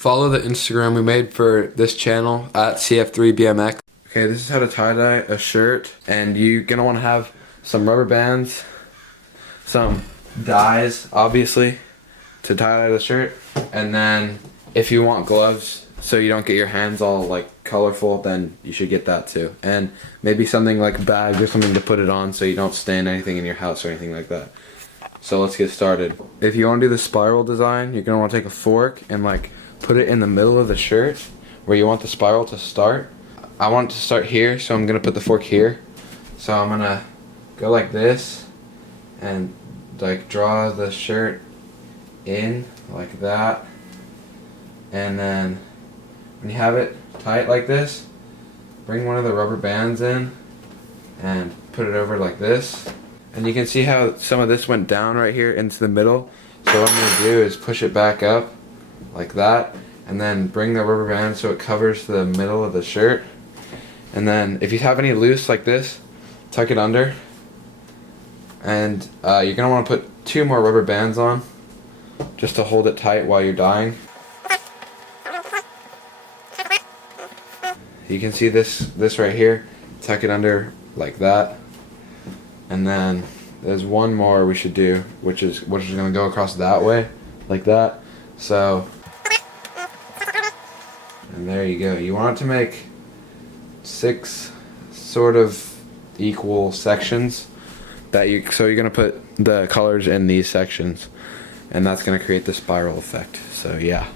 Follow the Instagram we made for this channel at CF3BMX. Okay, this is how to tie-dye a shirt, and you're gonna want to have some rubber bands, some dyes, obviously, to tie-dye the shirt, and then if you want gloves so you don't get your hands all like colorful, then you should get that too, and maybe something like a bag or something to put it on so you don't stain anything in your house or anything like that. So let's get started. If you want to do the spiral design, you're gonna want to take a fork and like put it in the middle of the shirt where you want the spiral to start. I want it to start here, so I'm gonna put the fork here. So I'm gonna go like this and like draw the shirt in like that, and then when you have it tight like this, bring one of the rubber bands in and put it over like this, and you can see how some of this went down right here into the middle. So what I'm going to do is push it back up like that, and then bring the rubber band so it covers the middle of the shirt. And then if you have any loose like this, tuck it under, and you're going to want to put 2 more rubber bands on just to hold it tight while you're dyeing. You can see this right here, tuck it under like that, and then there's one more we should do, which is going to go across that way like that. So, and there you go. You want it to make 6 sort of equal sections so you're gonna put the colors in these sections, and that's gonna create the spiral effect. So yeah,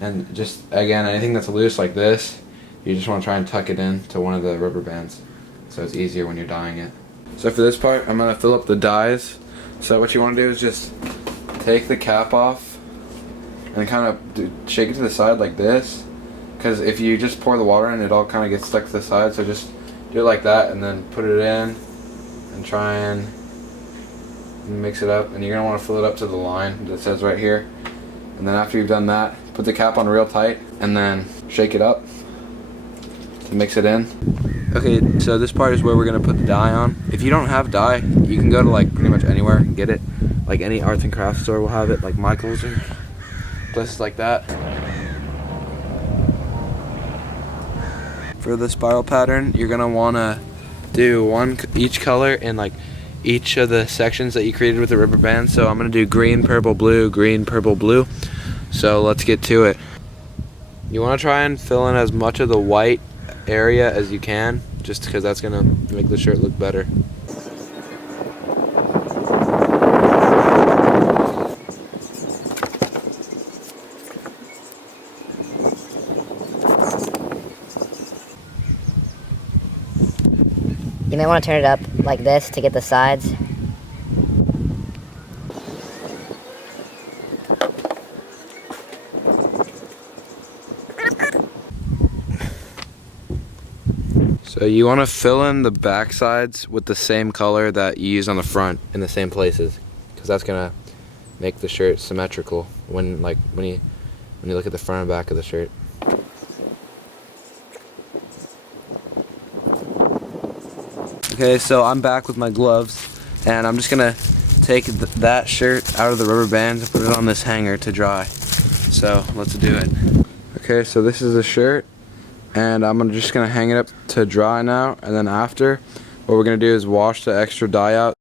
and just again, anything that's loose like this, you just want to try and tuck it in to one of the rubber bands so it's easier when you're dyeing it. So for this part, I'm gonna fill up the dyes. So what you want to do is just take the cap off and kind of shake it to the side like this, because if you just pour the water in, it all kind of gets stuck to the side. So just do it like that, and then put it in and try and mix it up, and you're going to want to fill it up to the line that says right here. And then after you've done that, put the cap on real tight and then shake it up to mix it in. Okay, so this part is where we're going to put the dye on. If you don't have dye, you can go to like pretty much anywhere and get it. Like any arts and crafts store will have it, like Michael's or places like that. For the spiral pattern, you're going to want to do each color in like each of the sections that you created with the rubber band. So I'm going to do green, purple, blue, green, purple, blue. So let's get to it. You want to try and fill in as much of the white area as you can, just because that's going to make the shirt look better. You may want to turn it up like this to get the sides. So you want to fill in the back sides with the same color that you use on the front in the same places, because that's gonna make the shirt symmetrical when you look at the front and back of the shirt. Okay, so I'm back with my gloves, and I'm just gonna take that shirt out of the rubber bands and put it on this hanger to dry. So let's do it. Okay, so this is the shirt, and I'm just gonna hang it up to dry now, and then after, what we're gonna do is wash the extra dye out.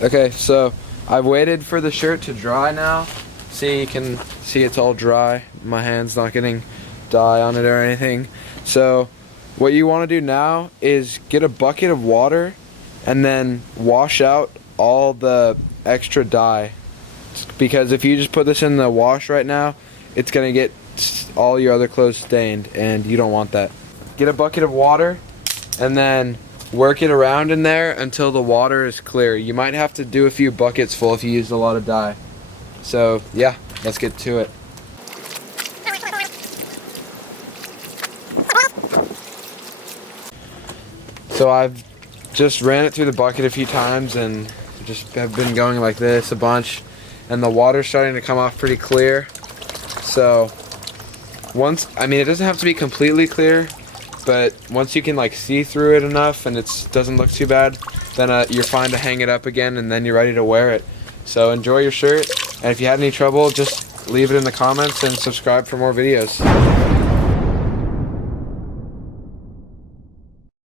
Okay, so I've waited for the shirt to dry now. See, you can see it's all dry. My hand's not getting dye on it or anything. So what you want to do now is get a bucket of water and then wash out all the extra dye, because if you just put this in the wash right now, it's gonna get all your other clothes stained, and you don't want that. Get a bucket of water and then work it around in there until the water is clear. You might have to do a few buckets full if you used a lot of dye. So yeah, let's get to it. So I've just ran it through the bucket a few times and just have been going like this a bunch, and the water's starting to come off pretty clear. So it doesn't have to be completely clear, but once you can like see through it enough and it doesn't look too bad, then you're fine to hang it up again, and then you're ready to wear it. So enjoy your shirt, and if you had any trouble, just leave it in the comments and subscribe for more videos.